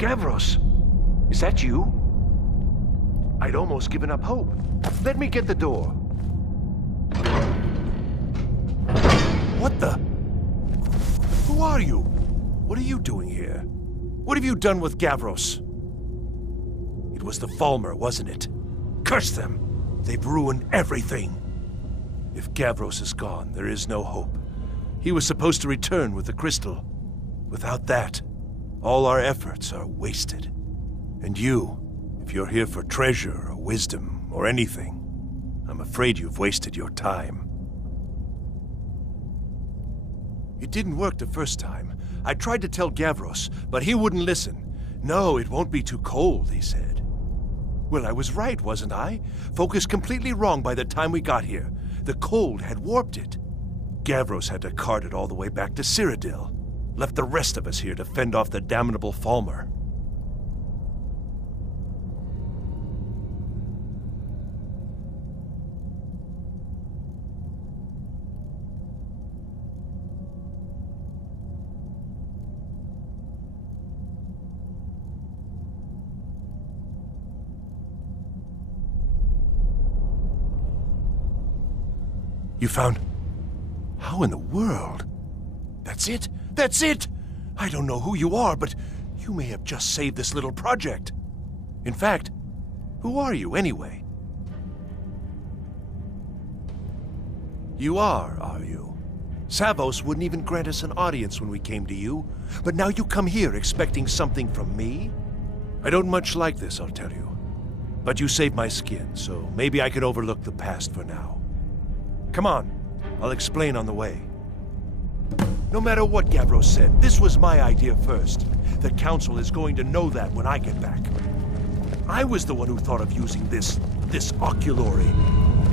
Gavros, is that you? I'd almost given up hope. Let me get the door. What the? Who are you? What are you doing here? What have you done with Gavros? It was the Falmer, wasn't it? Curse them! They've ruined everything. If Gavros is gone, there is no hope. He was supposed to return with the crystal. Without that, all our efforts are wasted. And you, if you're here for treasure or wisdom or anything, I'm afraid you've wasted your time. It didn't work the first time. I tried to tell Gavros, but he wouldn't listen. No, it won't be too cold, he said. Well, I was right, wasn't I? Focus completely wrong by the time we got here. The cold had warped it. Gavros had to cart it all the way back to Cyrodiil. Left the rest of us here to fend off the damnable Falmer. You found... How in the world? That's it? That's it! I don't know who you are, but you may have just saved this little project. In fact, who are you anyway? You are you? Savos wouldn't even grant us an audience when we came to you, but now you come here expecting something from me? I don't much like this, I'll tell you. But you saved my skin, so maybe I can overlook the past for now. Come on, I'll explain on the way. No matter what Gavros said, this was my idea first. The Council is going to know that when I get back. I was the one who thought of using this oculory.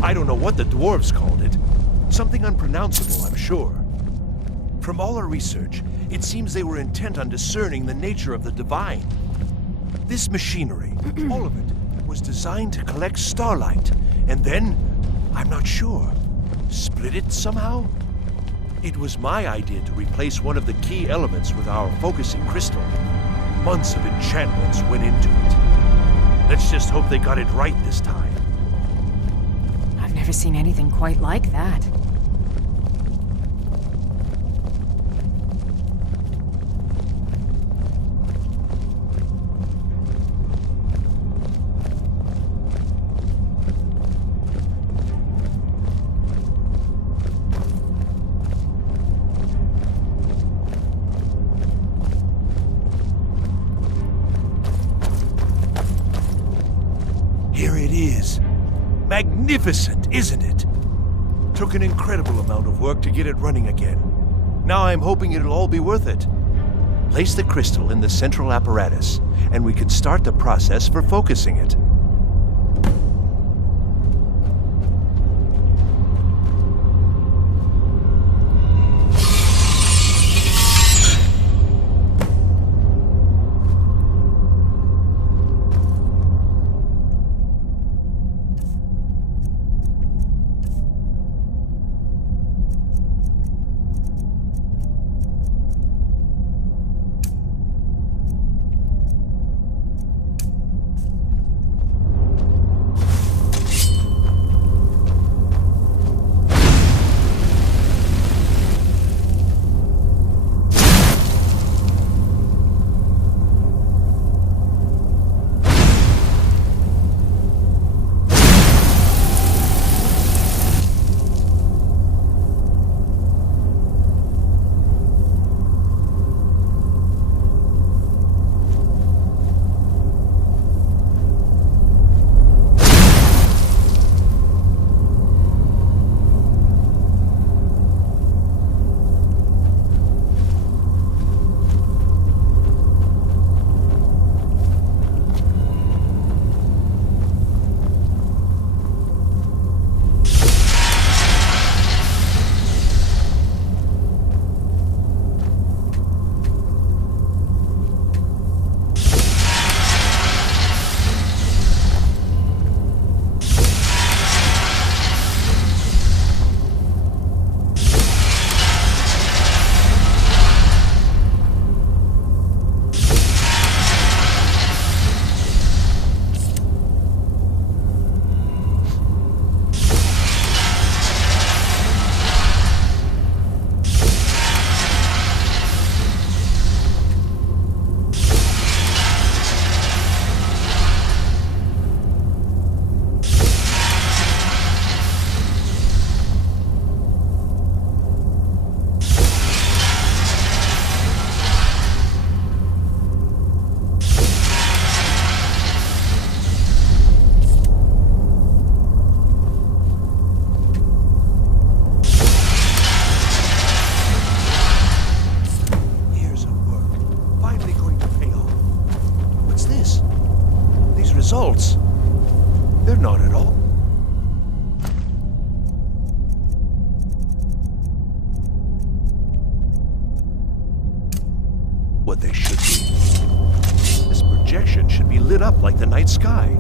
I don't know what the dwarves called it. Something unpronounceable, I'm sure. From all our research, it seems they were intent on discerning the nature of the divine. This machinery, all of it, was designed to collect starlight, and then, I'm not sure, split it somehow? It was my idea to replace one of the key elements with our focusing crystal. Months of enchantments went into it. Let's just hope they got it right this time. I've never seen anything quite like that. Magnificent, isn't it? Took an incredible amount of work to get it running again. Now I'm hoping it'll all be worth it. Place the crystal in the central apparatus, and we can start the process for focusing it. what they should be. This projection should be lit up like the night sky.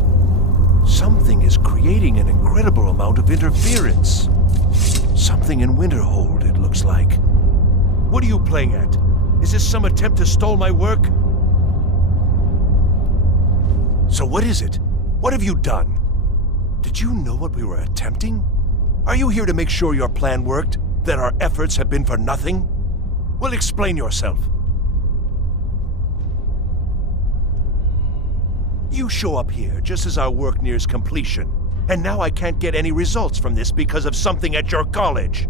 Something is creating an incredible amount of interference. Something in Winterhold, it looks like. What are you playing at? Is this some attempt to stall my work? So what is it? What have you done? Did you know what we were attempting? Are you here to make sure your plan worked? That our efforts have been for nothing? Well, explain yourself. You show up here just as our work nears completion, and now I can't get any results from this because of something at your college.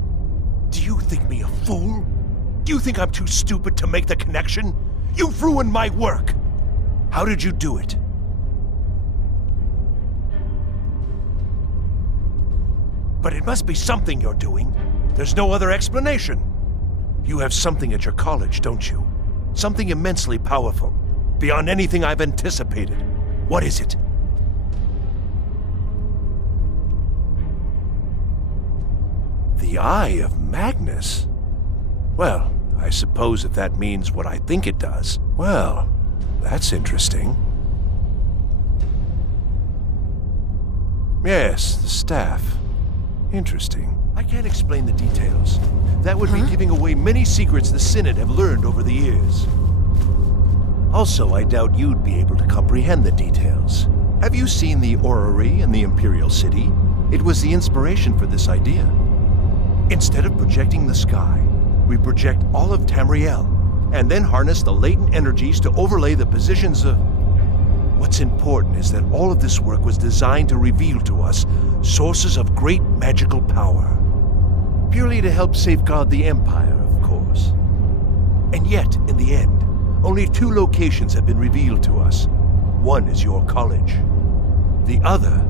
Do you think me a fool? Do you think I'm too stupid to make the connection? You've ruined my work! How did you do it? But it must be something you're doing. There's no other explanation. You have something at your college, don't you? Something immensely powerful, beyond anything I've anticipated. What is it? The Eye of Magnus? Well, I suppose if that means what I think it does, well, that's interesting. Yes, the staff. Interesting. I can't explain the details. That would be giving away many secrets the Synod have learned over the years. Also, I doubt you'd be able to comprehend the details. Have you seen the orrery in the Imperial City? It was the inspiration for this idea. Instead of projecting the sky, we project all of Tamriel, and then harness the latent energies to overlay the positions of... What's important is that all of this work was designed to reveal to us sources of great magical power. Purely to help safeguard the Empire, of course. And yet, in the end, only 2 locations have been revealed to us. One is your college. The other,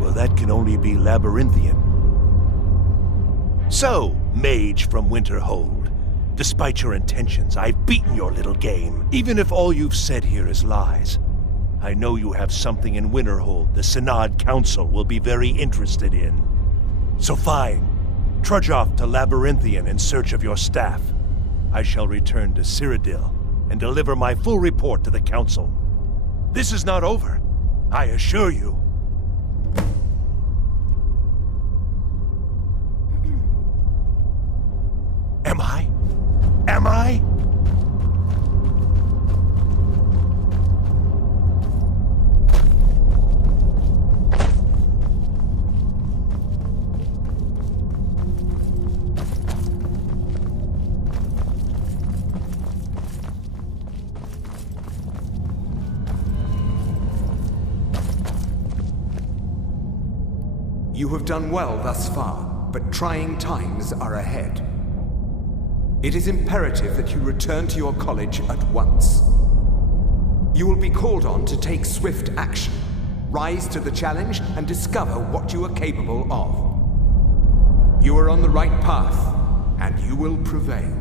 well, that can only be Labyrinthian. So, mage from Winterhold, despite your intentions, I've beaten your little game. Even if all you've said here is lies, I know you have something in Winterhold the Synod Council will be very interested in. So fine, trudge off to Labyrinthian in search of your staff. I shall return to Cyrodiil and deliver my full report to the Council. This is not over, I assure you. Am I? Am I? You have done well thus far, but trying times are ahead. It is imperative that you return to your college at once. You will be called on to take swift action, rise to the challenge, and discover what you are capable of. You are on the right path, and you will prevail.